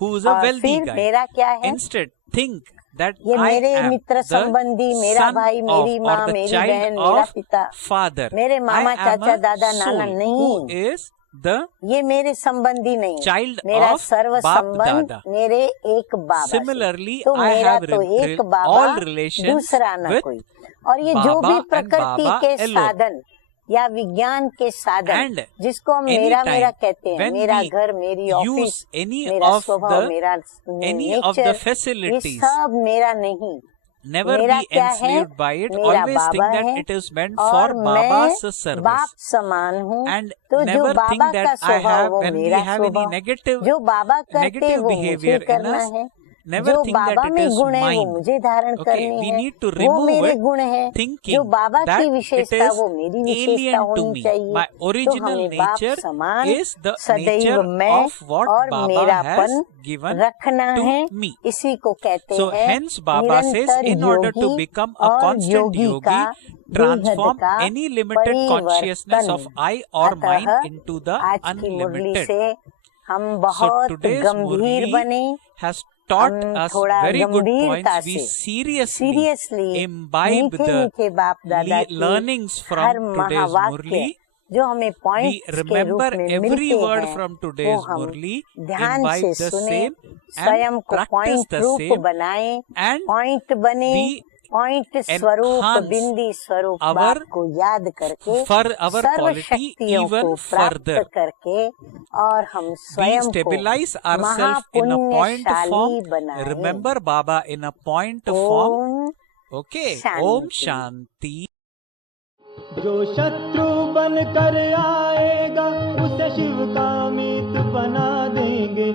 who is a और wealthy फिर guy. मेरा क्या है? Instead, think that ये I मेरे am मित्र the संबंधी, मेरा son भाई, of मेरी or माँ, the मेरी child बहन, मेरा of पिता, father. मेरे मामा, I am चाचा, a दादा, नाना soul नहीं। who is the ये मेरे संबंधी नहीं, child मेरा of सर्व Bap संबंध Dada. मेरे एक बाबा से। Similarly, तो I मेरा have तो एक बाबा, all relations दूसरा न with कोई। और ये जो Baba भी and प्रकृति Baba के alone. साधन या विज्ञान के साधन And जिसको हम मेरा मेरा कहते हैं, when मेरा we घर, मेरी ऑफिस, use any मेरा of स्वभाव, the मेरा any of the नेचर, ये facilities, सब मेरा नहीं। never मेरा be क्या है? enslaved by it. मेरा Always बाबा think that है it is meant और for मैं Baba's बाप service. समान हूँ। And तो जो never बाबा think का that I स्वभाव have, वो when we मेरा have any स्वभाव, negative जो बाबा करते negative वो behavior मुझे in करना us, है, never जो think that बाबा it में is गुण है वो mine. मुझे धारण Okay, करने we हैं, need to वो remove मेरे it, गुण है। thinking जो बाबा that की it विशेषता is वो मेरी विशेषता alien to होनी me. चाहिए। My तो original हमें बाप nature समान is the सदैव nature मैं of what और Baba मेरापन has given रखना to है। me. इसी को कहते So हैं hence Baba says, निरंतर in order to Yogi become a और constant योगी yogi, का बेहद transform का any limited consciousness of परिवर्तन। I or mine अतः into the आज की मुरली unlimited. से हम So बहुत today's गंभीर Murli बने, has taught हम us थोड़ा very good गंभीरता points. We से seriously imbibe मीठे the मीठे बाप दादा की learnings हर from today's महावाक्य Murli. जो हमें We पॉइंट्स के रूप remember में every मिलते word हैं, from वो today's हम Murli, ध्यान imbibe से the सुने, same स्वयं and को practice पॉइंट the रूप same, बनाए, and पॉइंट बने, we पॉइंट स्वरूप enhance बिंदी स्वरूप our बाप को याद करके for our सर्व quality शक्तियों को even प्राप्त further. करके और हम We स्वयं को stabilize ourselves in a point महापुण्यशाली form. बनाए। Remember Baba in a point form. Om Okay. Shanti. Om Shanti. जो शत्रु बन कर आएगा उसे शिव का मीत बना देंगे।